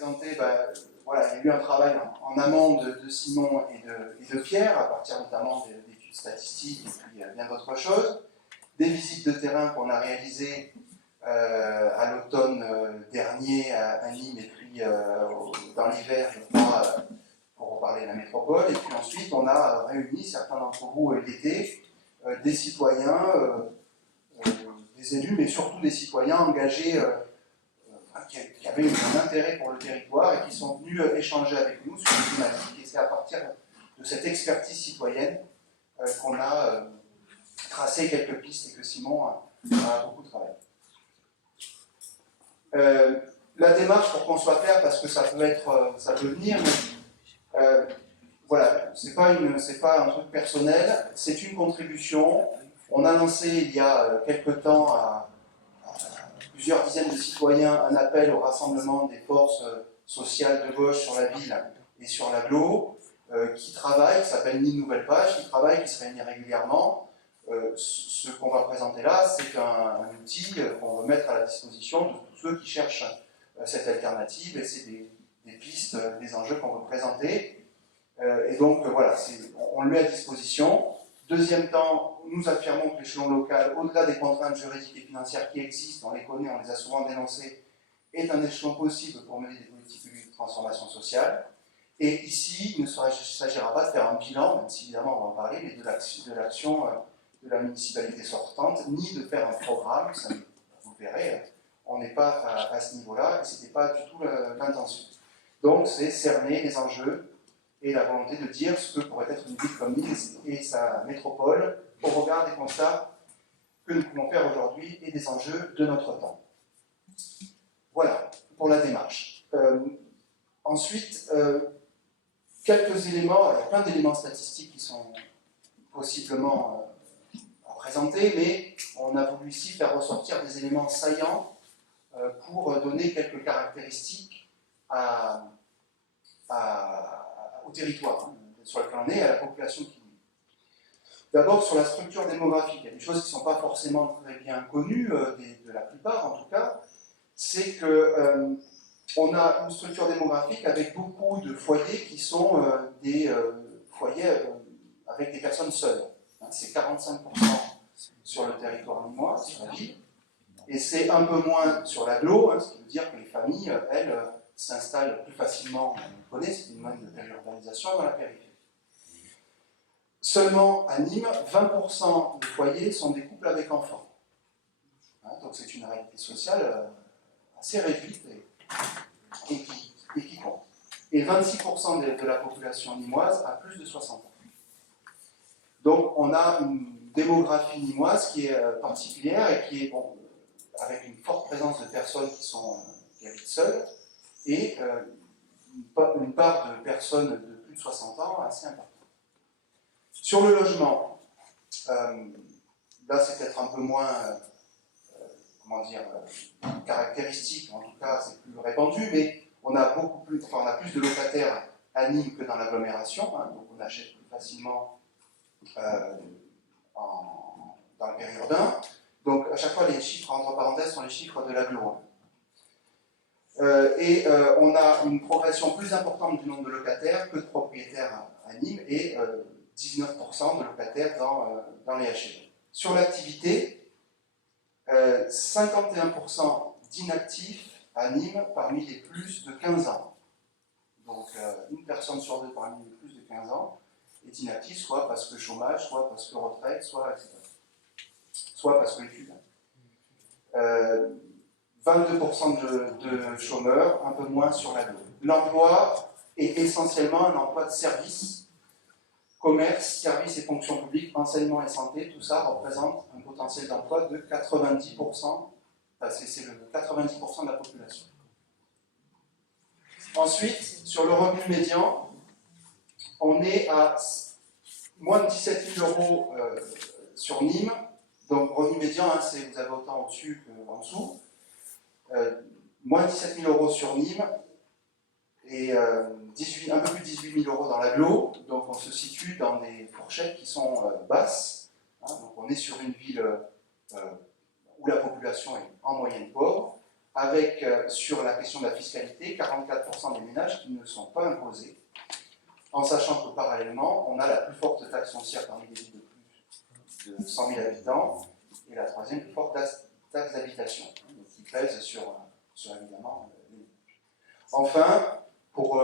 présenter, voilà, il y a eu un travail en amont de Simon et de Pierre, à partir notamment d'études statistiques et puis bien d'autres choses, des visites de terrain qu'on a réalisées à l'automne dernier à Nîmes et puis dans l'hiver, je crois, pour reparler de la métropole. Et puis ensuite, on a réuni, certains d'entre vous l'été, des citoyens, des élus, mais surtout des citoyens engagés qui avaient un intérêt pour le territoire et qui sont venus échanger avec nous sur les thématiques. Et c'est à partir de cette expertise citoyenne qu'on a tracé quelques pistes et que Simon a beaucoup travaillé. La démarche, pour qu'on soit clair, parce que ça peut venir, mais, voilà, c'est pas un truc personnel, c'est une contribution. On a lancé il y a quelque temps à plusieurs dizaines de citoyens un appel au rassemblement des forces sociales de gauche sur la ville et sur l'agglo, qui travaillent, qui s'appelle Nîmes Nouvelle Page, qui se réunit régulièrement. Ce qu'on va présenter là, c'est un outil qu'on veut mettre à la disposition de tous ceux qui cherchent cette alternative, et c'est des pistes, des enjeux qu'on veut présenter. Et donc voilà, on le met à disposition. Deuxième temps, nous affirmons que l'échelon local, au-delà des contraintes juridiques et financières qui existent, on les connaît, on les a souvent dénoncées, est un échelon possible pour mener des politiques publiques de transformation sociale. Et ici, il ne s'agira pas de faire un bilan, même si évidemment on va en parler, mais de l'action de la municipalité sortante, ni de faire un programme, ça, vous verrez, on n'est pas à ce niveau-là, et ce n'était pas du tout l'intention. Donc c'est cerner les enjeux et la volonté de dire ce que pourrait être une ville comme Nîmes et sa métropole au regard des constats que nous pouvons faire aujourd'hui et des enjeux de notre temps. Voilà, pour la démarche. Ensuite, quelques éléments, il y a plein d'éléments statistiques qui sont possiblement à présenter, mais on a voulu ici faire ressortir des éléments saillants pour donner quelques caractéristiques au territoire sur lequel on est, à la population qui vit. D'abord, sur la structure démographique, il y a des choses qui ne sont pas forcément très bien connues, de la plupart en tout cas, c'est que on a une structure démographique avec beaucoup de foyers qui sont des foyers avec des personnes seules. C'est 45% sur le territoire nîmois, sur la ville, et c'est un peu moins sur l'agglo, ce qui veut dire que les familles, elles, s'installent plus facilement, on connaît, c'est une mode de périurbanisation dans la périphérie. Seulement à Nîmes, 20% de foyers sont des couples avec enfants. Donc c'est une réalité sociale assez réduite et qui compte. Et 26% de la population nîmoise a plus de 60 ans. Donc on a une démographie nîmoise qui est particulière et qui est, avec une forte présence de personnes qui habitent seules, et une part de personnes de plus de 60 ans assez importante. Sur le logement, là c'est peut-être un peu moins caractéristique, en tout cas c'est plus répandu, mais on a plus de locataires à Nîmes que dans l'agglomération, donc on achète plus facilement dans le périurbain. Donc à chaque fois les chiffres entre parenthèses sont les chiffres de l'agglo. On a une progression plus importante du nombre de locataires que de propriétaires à Nîmes, et 19% de locataires dans les HLM. Sur l'activité, 51% d'inactifs à Nîmes parmi les plus de 15 ans. Donc une personne sur deux parmi les plus de 15 ans est inactive, soit parce que chômage, soit parce que retraite, soit parce que études. 22% de chômeurs, un peu moins sur l'agglo. L'emploi est essentiellement un emploi de service, commerce, services et fonctions publiques, enseignement et santé, tout ça représente un potentiel d'emploi de 90%, c'est le 90% de la population. Ensuite, sur le revenu médian, on est à moins de 17 000 € sur Nîmes. Donc revenu médian, c'est vous avez autant au-dessus qu'en dessous. Moins de 17 000 € sur Nîmes et un peu plus de 18 000 € dans l'agglo. Donc on se situe dans des fourchettes qui sont basses. Donc on est sur une ville où la population est en moyenne pauvre, avec, sur la question de la fiscalité, 44% des ménages qui ne sont pas imposés, en sachant que parallèlement, on a la plus forte taxe foncière parmi les villes de plus de 100 000 habitants, et la troisième plus forte taxe d'habitation, qui pèse sur évidemment les ménages. Enfin, pour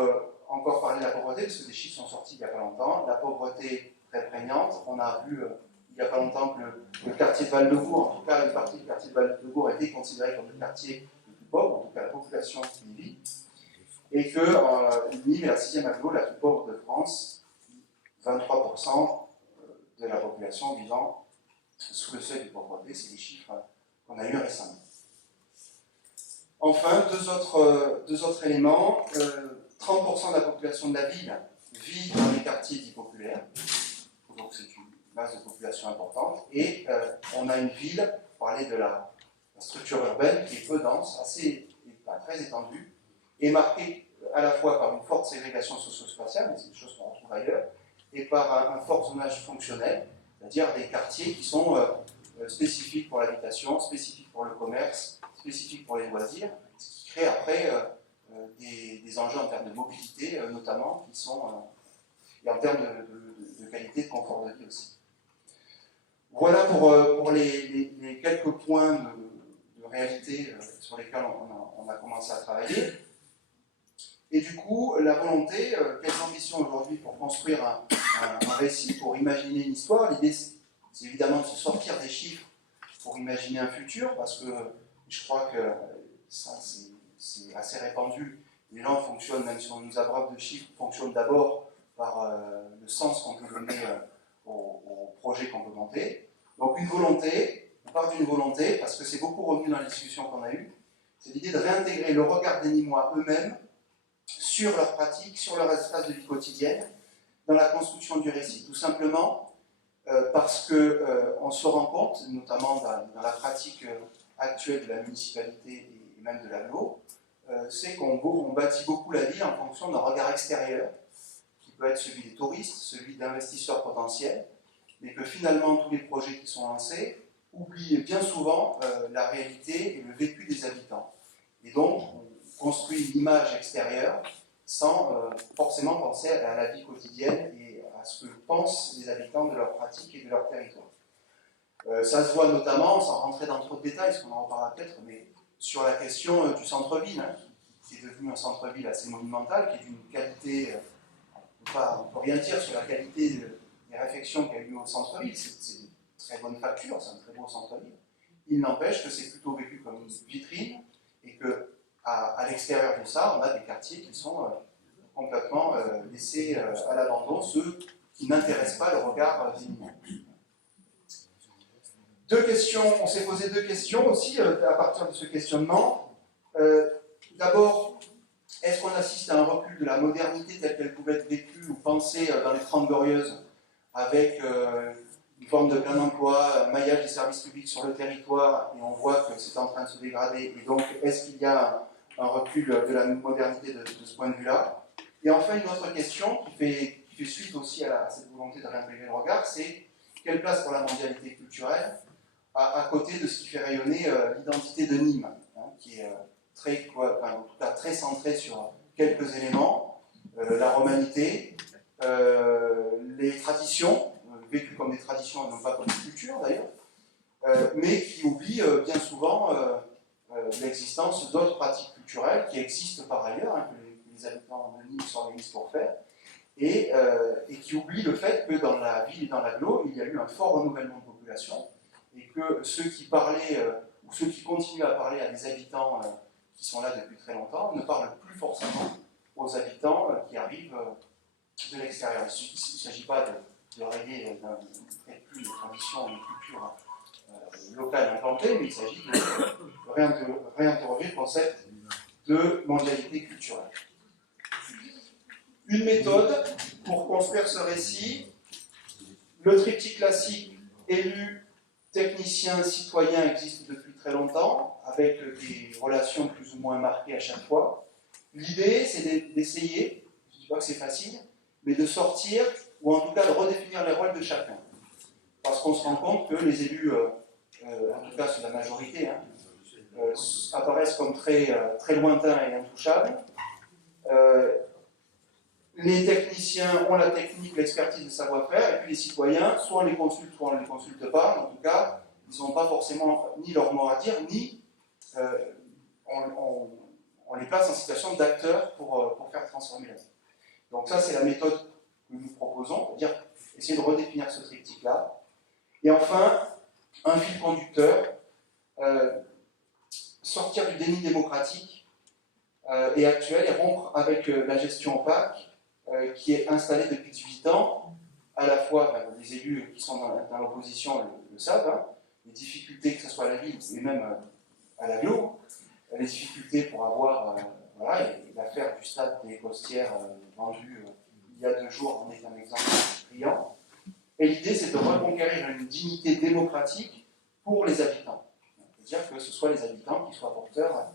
encore parler de la pauvreté, parce que des chiffres sont sortis il n'y a pas longtemps, la pauvreté très prégnante, on a vu il n'y a pas longtemps que le quartier de Val-de-Gour, en tout cas une partie du quartier de Val-de-Gour, a été considéré comme le quartier le plus pauvre, en tout cas la population qui y vit, et que Nîmes est la 6e agglo la plus pauvre de France, 23% de la population vivant sous le seuil de pauvreté, c'est des chiffres qu'on a eu récemment. Enfin, deux autres éléments. 30% de la population de la ville vit dans les quartiers dits populaires, donc c'est une masse de population importante, et on a une ville, pour parler de la structure urbaine, qui est peu dense, très étendue, et marquée à la fois par une forte ségrégation socio-spatiale, mais c'est des choses qu'on retrouve ailleurs, et par un fort zonage fonctionnel, c'est-à-dire des quartiers qui sont spécifiques pour l'habitation, spécifiques pour le commerce, spécifiques pour les loisirs, ce qui crée après des enjeux en termes de mobilité notamment, qui sont, et en termes de qualité de confort de vie aussi. Voilà pour les quelques points de réalité sur lesquels on a commencé à travailler. Et du coup, la volonté, quelles ambitions aujourd'hui pour construire un récit, pour imaginer une histoire. L'idée, c'est évidemment de se sortir des chiffres pour imaginer un futur, parce que je crois que ça, c'est assez répandu. Les gens fonctionnent, même si on nous abreuve de chiffres, fonctionnent d'abord par le sens qu'on peut donner au projet qu'on peut monter. Donc une volonté, on part d'une volonté, parce que c'est beaucoup revenu dans les discussions qu'on a eues, c'est l'idée de réintégrer le regard des Nîmois eux-mêmes sur leurs pratiques, sur leur espace de vie quotidienne, dans la construction du récit. Tout simplement parce qu'on se rend compte, notamment dans la pratique actuelle de la municipalité et même de l'agglo, c'est qu'on bâtit beaucoup la ville en fonction d'un regard extérieur, qui peut être celui des touristes, celui d'investisseurs potentiels, mais que finalement tous les projets qui sont lancés oublient bien souvent la réalité et le vécu des habitants. Et donc, on construit une image extérieure sans forcément penser à la vie quotidienne et à ce que pensent les habitants de leurs pratiques et de leur territoire. Ça se voit notamment, sans rentrer dans trop de détails, parce qu'on en reparlera peut-être, mais sur la question du centre-ville, qui est devenu un centre-ville assez monumental, qui est d'une qualité, on ne peut rien dire sur la qualité des réflexions qu'il y a eu au centre-ville, c'est une très bonne facture, c'est un très beau centre-ville. Il n'empêche que c'est plutôt vécu comme une vitrine, et qu'à l'extérieur de ça, on a des quartiers qui sont complètement laissés à l'abandon, ceux qui n'intéressent pas le regard des Nîmois. On s'est posé deux questions aussi à partir de ce questionnement. D'abord, est-ce qu'on assiste à un recul de la modernité telle qu'elle pouvait être vécue ou pensée dans les 30 Glorieuses, avec une forme de plein emploi, un maillage des services publics sur le territoire, et on voit que c'est en train de se dégrader, et donc est-ce qu'il y a un recul de la modernité de ce point de vue-là? Et enfin, une autre question qui fait suite aussi à cette volonté de réintégrer le regard, c'est quelle place pour la mondialité culturelle à côté de ce qui fait rayonner l'identité de Nîmes, qui est en tout cas très centrée sur quelques éléments, la romanité, les traditions, vécues comme des traditions et non pas comme des cultures d'ailleurs, mais qui oublie bien souvent l'existence d'autres pratiques culturelles qui existent par ailleurs, que les habitants de Nîmes s'organisent pour faire, et qui oublie le fait que dans la ville et dans l'agglo, il y a eu un fort renouvellement de population, et que ceux qui parlaient, ou ceux qui continuent à parler à des habitants qui sont là depuis très longtemps, ne parlent plus forcément aux habitants qui arrivent de l'extérieur. Il ne s'agit pas de rayer plus les traditions et les cultures locales implantées, mais il s'agit de réinterroger le concept de mondialité culturelle. Une méthode pour construire ce récit, le triptyque classique élu, technicien, citoyen existe depuis très longtemps, avec des relations plus ou moins marquées à chaque fois. L'idée, c'est d'essayer, je ne dis pas que c'est facile, mais de sortir, ou en tout cas de redéfinir les rôles de chacun. Parce qu'on se rend compte que les élus, en tout cas c'est la majorité, apparaissent comme très lointains et intouchables. Les techniciens ont la technique, l'expertise, le savoir-faire, et puis les citoyens, soit on les consulte, soit on ne les consulte pas. En tout cas, ils n'ont pas forcément ni leur mot à dire, ni on les place en situation d'acteurs pour faire transformer la vie. Donc ça, c'est la méthode que nous proposons, c'est-à-dire essayer de redéfinir ce triptyque-là. Et enfin, un fil conducteur, sortir du déni démocratique et actuel et rompre avec la gestion opaque qui est installée depuis 18 ans, à la fois, les élus qui sont dans l'opposition le savent, hein, les difficultés, que ce soit à la ville et même à l'agglo, les difficultés pour avoir, voilà, l'affaire du stade des Costières vendu il y a 2 jours en est un exemple criant. Et l'idée, c'est de reconquérir une dignité démocratique pour les habitants. C'est-à-dire que ce soit les habitants qui soient porteurs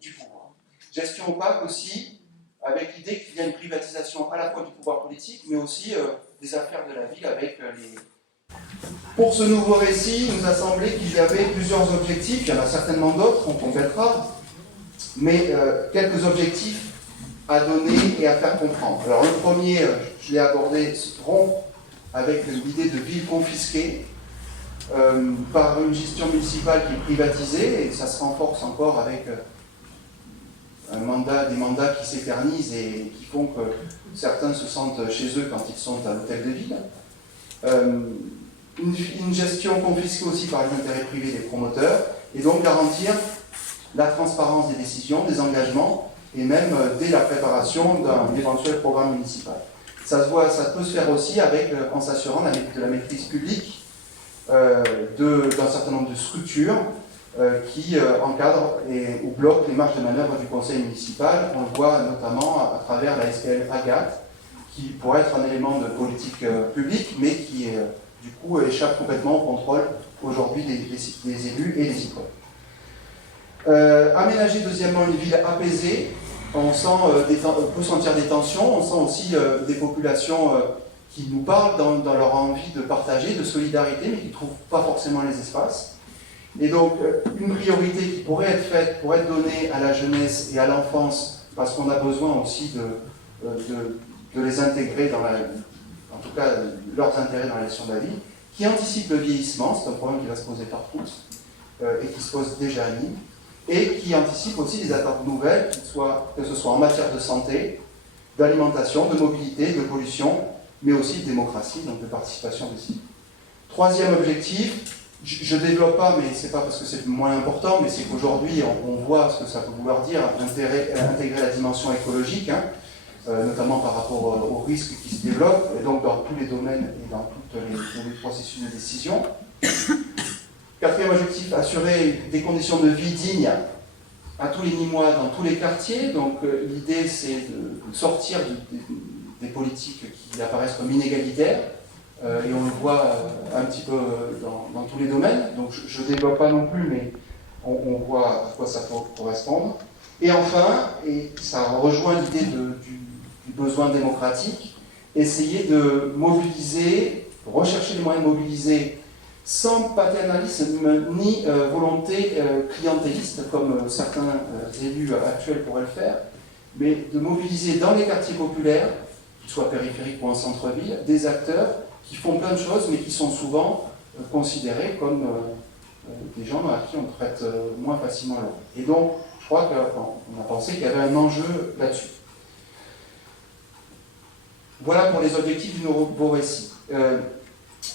du pouvoir. Gestion opaque aussi, avec l'idée qu'il y a une privatisation à la fois du pouvoir politique, mais aussi des affaires de la ville avec les... Pour ce nouveau récit, il nous a semblé qu'il y avait plusieurs objectifs, il y en a certainement d'autres, on complétera, mais quelques objectifs à donner et à faire comprendre. Alors le premier, je l'ai abordé, c'est rompre avec l'idée de ville confisquée par une gestion municipale qui est privatisée, et ça se renforce encore avec des mandats qui s'éternisent et qui font que certains se sentent chez eux quand ils sont à l'hôtel de ville. Une gestion confisquée aussi par les intérêts privés des promoteurs, et donc garantir la transparence des décisions, des engagements, et même dès la préparation d'un éventuel programme municipal. Ça peut se faire aussi en s'assurant de la maîtrise publique d'un certain nombre de structures qui encadrent ou bloquent les marges de manœuvre du conseil municipal. On le voit notamment à travers la SPL Agathe, qui pourrait être un élément de politique publique, mais qui du coup échappe complètement au contrôle aujourd'hui des élus et des citoyens. Aménager deuxièmement une ville apaisée. On peut sentir des tensions, on sent aussi des populations qui nous parlent dans leur envie de partager, de solidarité, mais qui ne trouvent pas forcément les espaces. Et donc, une priorité qui pourrait être faite, pourrait être donnée à la jeunesse et à l'enfance, parce qu'on a besoin aussi de les intégrer en tout cas, leurs intérêts dans la gestion de la vie, qui anticipe le vieillissement, c'est un problème qui va se poser partout, et qui se pose déjà à Nîmes, et qui anticipe aussi les attentes nouvelles, que ce soit en matière de santé, d'alimentation, de mobilité, de pollution, mais aussi de démocratie, donc de participation des citoyens. Troisième objectif, je ne développe pas, mais ce n'est pas parce que c'est moins important, mais c'est qu'aujourd'hui, on voit ce que ça peut vouloir dire, intégrer la dimension écologique, hein, notamment par rapport aux risques qui se développent, et donc dans tous les domaines et dans tous les processus de décision. Quatrième objectif, assurer des conditions de vie dignes à tous les Nîmois, dans tous les quartiers. Donc l'idée, c'est de sortir des politiques qui apparaissent comme inégalitaires, et on le voit un petit peu dans tous les domaines. Donc je ne développe pas non plus, mais on voit à quoi ça peut correspondre. Et enfin, et ça rejoint l'idée du besoin démocratique, essayer de mobiliser, rechercher les moyens de mobiliser sans paternalisme ni volonté clientéliste, comme certains élus actuels pourraient le faire, mais de mobiliser dans les quartiers populaires, qu'ils soient périphériques ou en centre-ville, des acteurs qui font plein de choses, mais qui sont souvent considérés comme des gens à qui on prête moins facilement l'oreille. Et donc, je crois qu'on a pensé qu'il y avait un enjeu là-dessus. Voilà pour les objectifs du nouveau récit.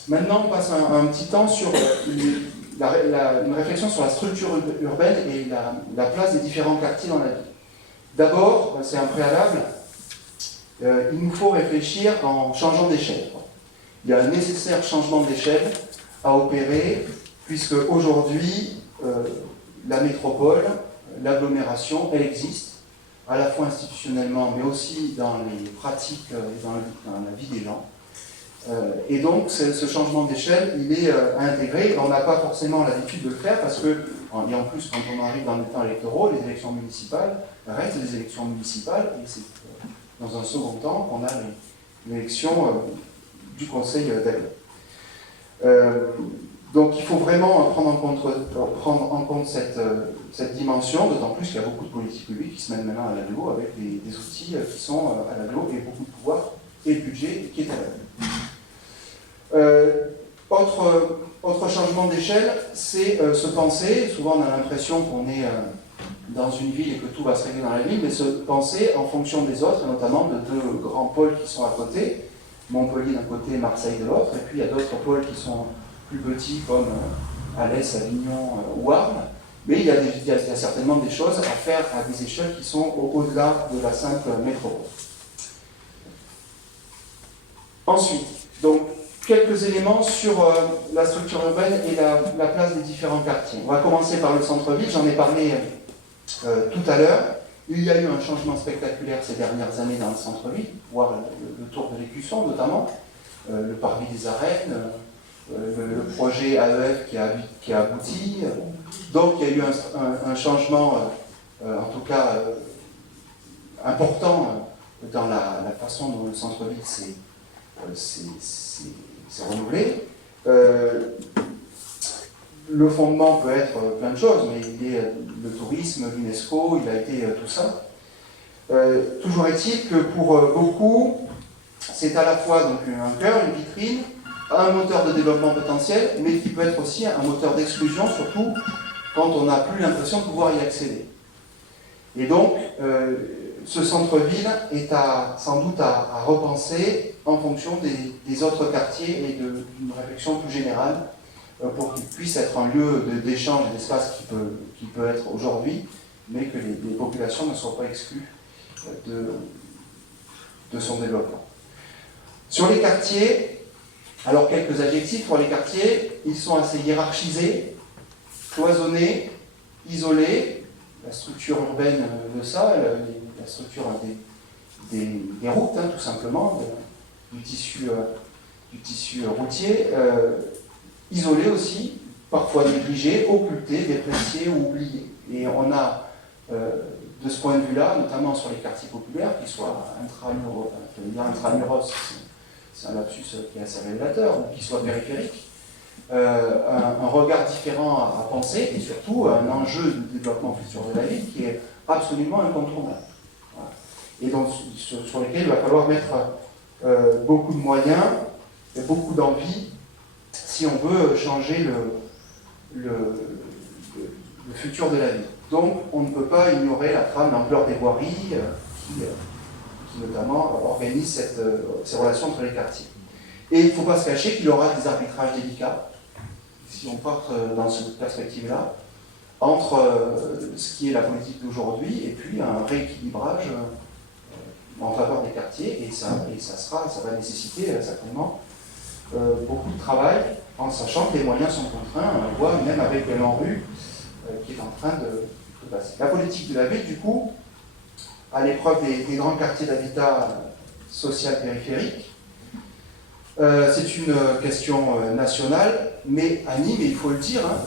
Maintenant, on passe un petit temps sur une réflexion sur la structure urbaine et la place des différents quartiers dans la ville. D'abord, c'est un préalable, il nous faut réfléchir en changeant d'échelle. Il y a un nécessaire changement d'échelle à opérer, puisque aujourd'hui, la métropole, l'agglomération, elle existe, à la fois institutionnellement, mais aussi dans les pratiques et dans la vie des gens. Et donc, ce changement d'échelle, il est à intégrer. On n'a pas forcément l'habitude de le faire parce que, et en plus, quand on arrive dans les temps électoraux, les élections municipales restent des élections municipales, et c'est dans un second temps qu'on a l'élection du conseil d'agglo. Donc il faut vraiment prendre en compte cette dimension, d'autant plus qu'il y a beaucoup de politiques publiques qui se mettent maintenant à l'agglo avec des outils qui sont à l'agglo et beaucoup de pouvoir et de budget qui est à l'agglo. Autre changement d'échelle, c'est se penser, souvent on a l'impression qu'on est dans une ville et que tout va se régler dans la ville, mais se penser en fonction des autres, notamment de deux grands pôles qui sont à côté, Montpellier d'un côté, Marseille de l'autre, et puis il y a d'autres pôles qui sont plus petits comme Alès, Avignon ou Arles, mais il y a certainement des choses à faire à des échelles qui sont au-delà de la simple métropole. Ensuite, donc, quelques éléments sur la structure urbaine et la place des différents quartiers. On va commencer par le centre-ville, j'en ai parlé tout à l'heure. Il y a eu un changement spectaculaire ces dernières années dans le centre-ville, voire le tour de l'Écusson notamment, le parvis des Arènes, le projet AEF qui a abouti. Donc il y a eu un changement, en tout cas important, dans la façon dont le centre-ville s'est renouvelé. Le fondement peut être plein de choses, mais il est le tourisme, l'UNESCO, il a été tout ça. Toujours est-il que pour beaucoup, c'est à la fois donc, un cœur, une vitrine, un moteur de développement potentiel, mais qui peut être aussi un moteur d'exclusion, surtout quand on n'a plus l'impression de pouvoir y accéder. Et donc, ce centre-ville est sans doute à repenser en fonction des autres quartiers et d'une réflexion plus générale pour qu'il puisse être un lieu d'échange et d'espace qui peut être aujourd'hui, mais que les populations ne soient pas exclues de son développement. Sur les quartiers, alors quelques adjectifs pour les quartiers, ils sont assez hiérarchisés, cloisonnés, isolés. La structure urbaine de ça, la structure des routes, hein, tout simplement, du tissu routier, isolé aussi, parfois négligé, occulté, déprécié ou oublié. Et on a, de ce point de vue-là, notamment sur les quartiers populaires, qu'ils soient intramuros, c'est un lapsus qui est assez révélateur, ou qu'ils soient périphériques, un regard différent à penser, et surtout un enjeu de développement futur de la ville qui est absolument incontournable. Voilà. Et donc sur lesquels il va falloir mettre beaucoup de moyens et beaucoup d'envie si on veut changer le futur de la ville. Donc on ne peut pas ignorer la trame, l'ampleur des voiries qui notamment organise ces relations entre les quartiers. Et il ne faut pas se cacher qu'il y aura des arbitrages délicats, si on part dans cette perspective-là, entre ce qui est la politique d'aujourd'hui et puis un rééquilibrage en faveur des quartiers, et ça va nécesiter certainement beaucoup de travail, en sachant que les moyens sont contraints, on le voit même avec l'ANRU qui est en train de passer. La politique de la ville, du coup, à l'épreuve des grands quartiers d'habitat social périphérique, c'est une question nationale, mais à Nîmes, il faut le dire, hein,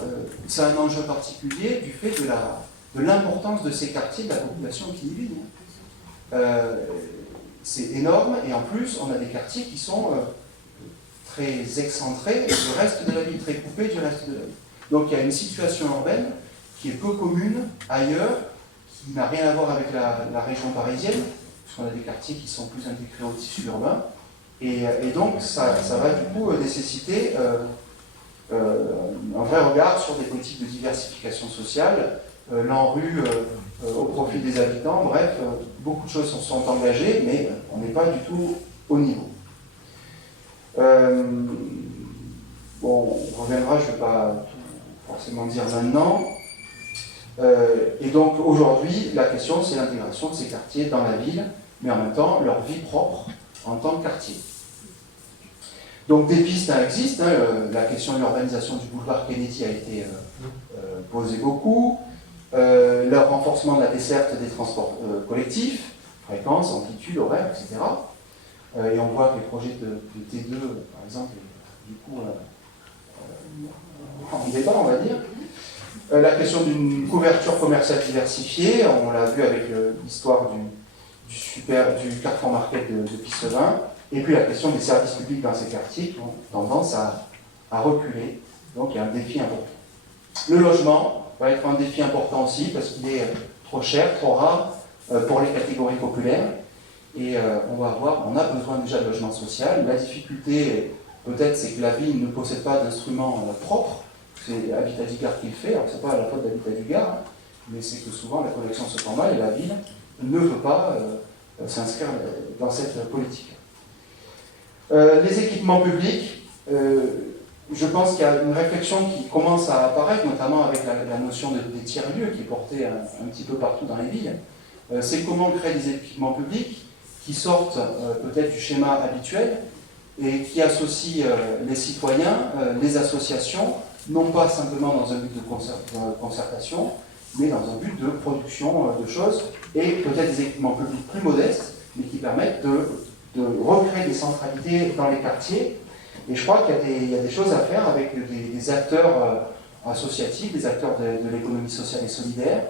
c'est un enjeu particulier du fait de l'importance de ces quartiers, de la population qui y vit. C'est énorme, et en plus, on a des quartiers qui sont très excentrés du reste de la ville, très coupés du reste de la ville. Donc il y a une situation urbaine qui est peu commune ailleurs, qui n'a rien à voir avec la région parisienne, puisqu'on a des quartiers qui sont plus intégrés au tissu urbain. Et donc, ça va du coup nécessiter un vrai regard sur des politiques de diversification sociale, l'ANRU au profit des habitants, bref, beaucoup de choses sont engagées, mais on n'est pas du tout au niveau. Bon, on reviendra, je ne vais pas tout forcément dire maintenant. Et donc, aujourd'hui, la question, c'est l'intégration de ces quartiers dans la ville, mais en même temps, leur vie propre en tant que quartier. Donc des pistes existent, la question de l'urbanisation du boulevard Kennedy a été posée beaucoup, le renforcement de la desserte des transports collectifs, fréquence, amplitude, horaire, etc. Et on voit que les projets de T2, par exemple, du coup, en débat, on va dire. La question d'une couverture commerciale diversifiée, on l'a vu avec l'histoire du Carrefour Market de Pissevin, et puis la question des services publics dans ces quartiers qui ont tendance à reculer Donc il y a un défi important. Le logement va être un défi important aussi parce qu'il est trop cher, trop rare pour les catégories populaires. Et on a besoin déjà de logement social. La difficulté, peut-être, c'est que la ville ne possède pas d'instruments propres. C'est Habitat du Gard qui le fait. Alors, ce n'est pas la faute d'Habitat du Gard, hein, mais c'est que souvent la collection se prend mal et la ville ne veut pas s'inscrire dans cette politique. Les équipements publics, je pense qu'il y a une réflexion qui commence à apparaître, notamment avec la notion des tiers-lieux qui est portée un petit peu partout dans les villes. C'est comment créer des équipements publics qui sortent peut-être du schéma habituel et qui associent les citoyens, les associations, non pas simplement dans un but de concertation, mais dans un but de production de choses, et peut-être des équipements publics plus modestes, mais qui permettent de recréer des centralités dans les quartiers. Et je crois qu'il y a des choses à faire avec des acteurs associatifs, des acteurs de l'économie sociale et solidaire,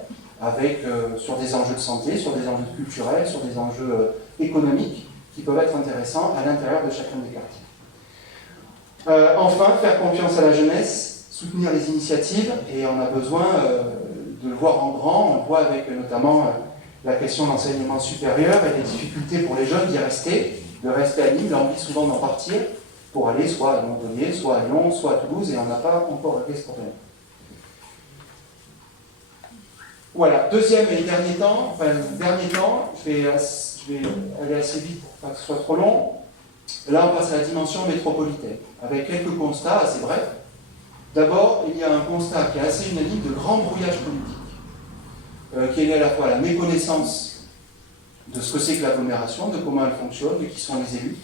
sur des enjeux de santé, sur des enjeux culturels, sur des enjeux économiques qui peuvent être intéressants à l'intérieur de chacun des quartiers. Enfin, faire confiance à la jeunesse, soutenir les initiatives, et on a besoin de le voir en grand. On le voit avec notamment la question de l'enseignement supérieur et des difficultés pour les jeunes d'y rester, de rester à Nîmes, l'envie souvent d'en partir pour aller soit à Montpellier, soit à Lyon, soit à Toulouse, et on n'a pas encore réglé ce problème. Voilà, deuxième et dernier temps, je vais aller assez vite pour pas que ce soit trop long. Là, on passe à la dimension métropolitaine, avec quelques constats assez brefs. D'abord, il y a un constat qui est assez unanime de grand brouillage politique, qui est lié à la fois à la méconnaissance de ce que c'est que l'agglomération, de comment elle fonctionne, de qui sont les élus,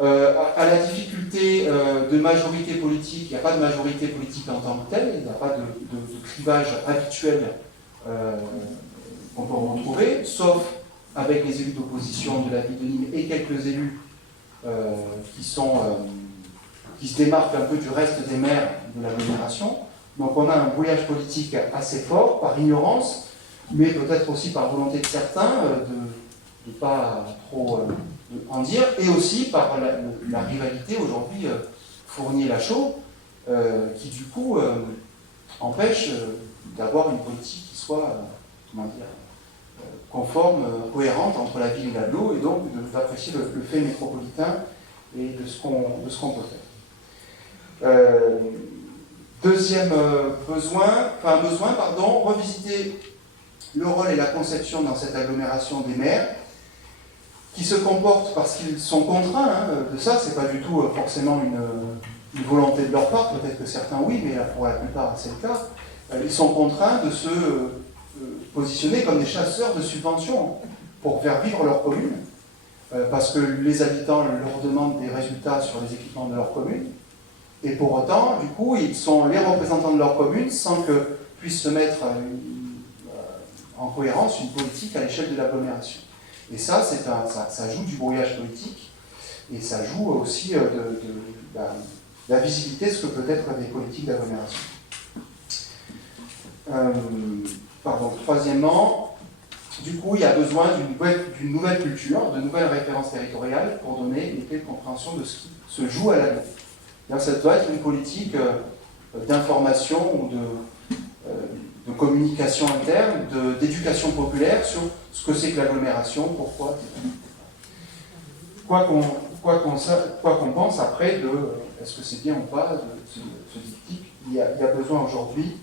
à la difficulté de majorité politique. Il n'y a pas de majorité politique en tant que telle, il n'y a pas de clivage habituel qu'on peut retrouver, sauf avec les élus d'opposition de la ville de Nîmes et quelques élus qui se démarquent un peu du reste des maires de l'agglomération. Donc on a un brouillage politique assez fort, par ignorance, mais peut-être aussi par volonté de certains de ne pas trop en dire, et aussi par la rivalité aujourd'hui Fournier-Lachaud, qui du coup empêche d'avoir une politique qui soit, conforme, cohérente entre la ville et l'agglo, et donc d'apprécier le fait métropolitain et de ce qu'on peut faire. Deuxième besoin, revisiter le rôle et la conception dans cette agglomération des maires, qui se comportent parce qu'ils sont contraints de ça, c'est pas du tout forcément une volonté de leur part, peut-être que certains oui, mais pour la plupart c'est le cas. Ils sont contraints de se positionner comme des chasseurs de subventions pour faire vivre leur commune, parce que les habitants leur demandent des résultats sur les équipements de leur commune, et pour autant, du coup, ils sont les représentants de leur commune sans que puisse se mettre en cohérence une politique à l'échelle de l'agglomération. Et ça, ça joue du brouillage politique, et ça joue aussi de la visibilité de ce que peut être des politiques d'agglomération. Troisièmement, du coup, il y a besoin d'une nouvelle culture, de nouvelles références territoriales pour donner une clé de compréhension de ce qui se joue à l'agglo. Ça doit être une politique d'information ou de communication interne, d'éducation populaire sur ce que c'est que l'agglomération, pourquoi, etc. Quoi qu'on pense après de est-ce que c'est bien ou pas de ce diptyque, il y a besoin aujourd'hui,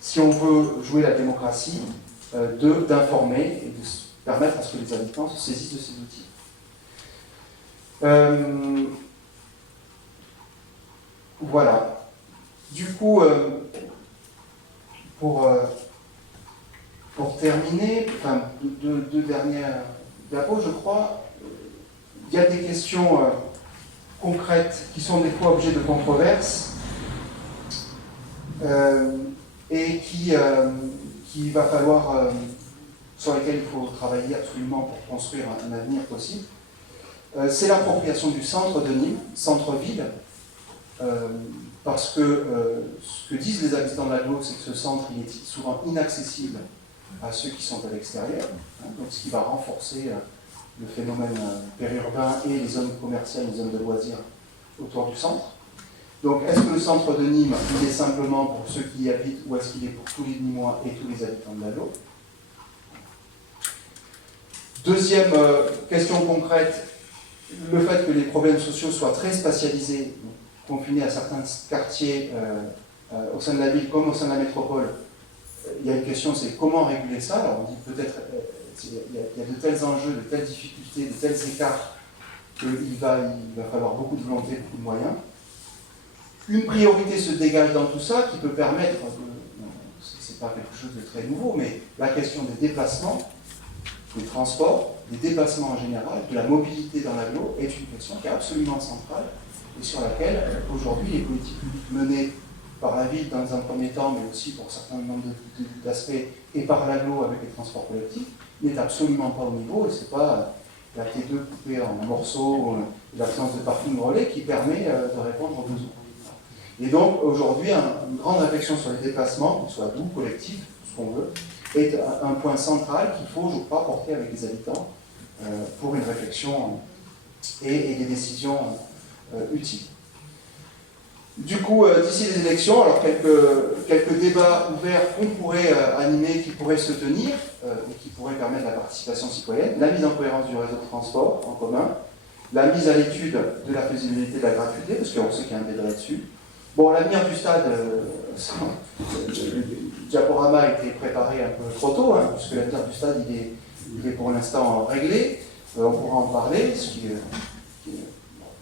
si on veut jouer la démocratie, d'informer et de permettre à ce que les habitants se saisissent de ces outils. Voilà. Du coup, pour terminer, deux dernières diapos, je crois, il y a des questions concrètes qui sont des fois objets de controverse et qui va falloir, sur lesquelles il faut travailler absolument pour construire un avenir possible. C'est l'appropriation du centre de Nîmes, centre-ville, parce que ce que disent les habitants de l'agglo, c'est que ce centre il est souvent inaccessible à ceux qui sont à l'extérieur, donc ce qui va renforcer le phénomène périurbain et les zones commerciales, les zones de loisirs autour du centre. Donc, est-ce que le centre de Nîmes, il est simplement pour ceux qui y habitent, ou est-ce qu'il est pour tous les Nîmois et tous les habitants de l'agglo? Deuxième question concrète, le fait que les problèmes sociaux soient très spatialisés, confinés à certains quartiers au sein de la ville comme au sein de la métropole, il y a une question, c'est comment réguler ça? Alors on dit peut-être, il y a de tels enjeux, de telles difficultés, de tels écarts qu'il va falloir beaucoup de volonté, beaucoup de moyens. Une priorité se dégage dans tout ça qui peut permettre, c'est pas quelque chose de très nouveau, mais la question des déplacements, des transports, des déplacements en général, de la mobilité dans l'agglo est une question qui est absolument centrale et sur laquelle aujourd'hui les politiques publiques menées par la ville dans un premier temps, mais aussi pour un certain nombre d'aspects, et par l'agglo avec les transports collectifs, n'est absolument pas au niveau, et c'est pas la T2 coupée en morceaux, l'absence de parking relais qui permet de répondre aux besoins. Et donc aujourd'hui, une grande réflexion sur les déplacements, qu'ils soient doux, collectifs, ce qu'on veut, est un point central qu'il faut, je crois, porter avec les habitants pour une réflexion et des décisions utiles. Du coup, d'ici les élections, alors quelques débats ouverts qu'on pourrait animer, qui pourraient se tenir et qui pourraient permettre la participation citoyenne, la mise en cohérence du réseau de transport en commun, la mise à l'étude de la faisabilité de la gratuité, parce qu'on sait qu'il y a un débat là-dessus. Bon, l'avenir du stade, le diaporama a été préparé un peu trop tôt, puisque l'avenir du stade, il est pour l'instant réglé. On pourra en parler, ce qui est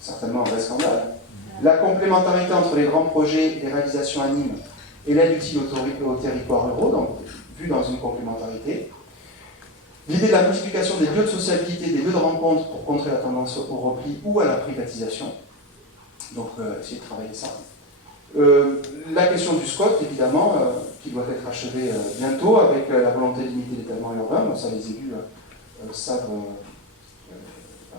certainement un vrai scandale. La complémentarité entre les grands projets et réalisations à Nîmes et l'aide utile aux territoires ruraux, donc vue dans une complémentarité. L'idée de la multiplication des lieux de sociabilité, des lieux de rencontre pour contrer la tendance au repli ou à la privatisation. Donc, essayer de travailler ça. La question du SCOT, évidemment, qui doit être achevée bientôt avec la volonté de limiter l'étalement urbain. Bon, ça, les élus savent,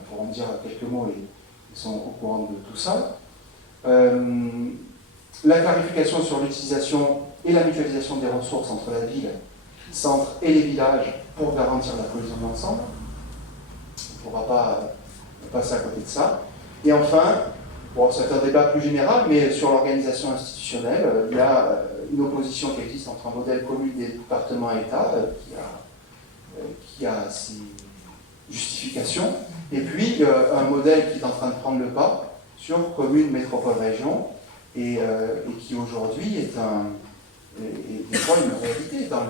pour en dire quelques mots, ils sont au courant de tout ça. La clarification sur l'utilisation et la mutualisation des ressources entre la ville, le centre et les villages pour garantir la cohésion de l'ensemble. On ne pourra pas passer à côté de ça. Et enfin, bon, c'est un débat plus général, mais sur l'organisation institutionnelle, il y a une opposition qui existe entre un modèle commune des départements et État, qui a ses justifications, et puis un modèle qui est en train de prendre le pas sur commune, métropole, région, et qui aujourd'hui est une réalité dans le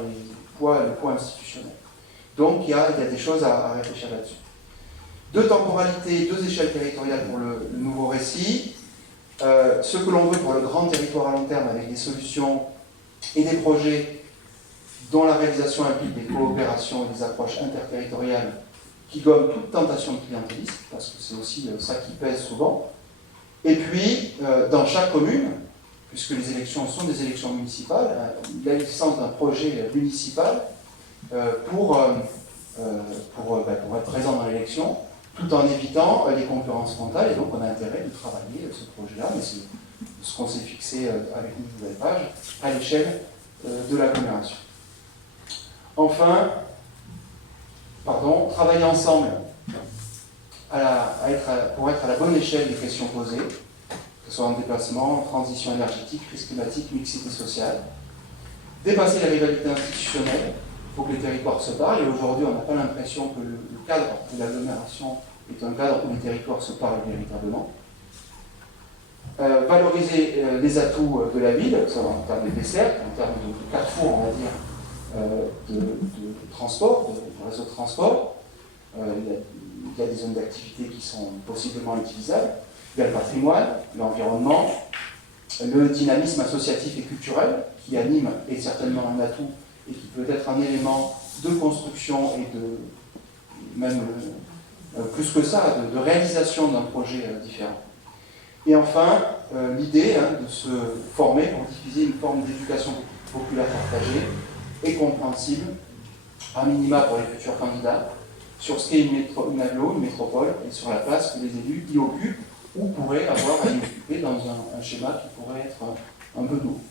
poids institutionnel. Donc il y a des choses à réfléchir là-dessus. Deux temporalités, deux échelles territoriales pour le nouveau récit. Ce que l'on veut pour le grand territoire à long terme avec des solutions et des projets dont la réalisation implique des coopérations et des approches interterritoriales qui gomment toute tentation de clientélisme, parce que c'est aussi ça qui pèse souvent. Et puis, dans chaque commune, puisque les élections sont des élections municipales, la licence d'un projet municipal pour être présent dans l'élection, tout en évitant les concurrences frontales, et donc on a intérêt de travailler ce projet-là, mais c'est ce qu'on s'est fixé avec une nouvelle page, à l'échelle de l'agglomération. Enfin, travailler ensemble pour être à la bonne échelle des questions posées, que ce soit en déplacement, transition énergétique, crise climatique, mixité sociale, dépasser les rivalités institutionnelles. Il faut que les territoires se parlent, et aujourd'hui on n'a pas l'impression que le cadre de l'agglomération est un cadre où les territoires se parlent véritablement. Valoriser les atouts de la ville, en termes de desserts, en termes de carrefour, on va dire, de transport, de réseau de transport. Il y a des zones d'activité qui sont possiblement utilisables. Il y a le patrimoine, l'environnement, le dynamisme associatif et culturel qui anime est certainement un atout et qui peut être un élément de construction et de même plus que ça, de réalisation d'un projet différent. Et enfin, l'idée de se former pour diffuser une forme d'éducation populaire partagée et compréhensible, à minima pour les futurs candidats, sur ce qu'est une agglo, une métropole, et sur la place que les élus y occupent ou pourraient avoir à y occuper dans un schéma qui pourrait être un peu nouveau.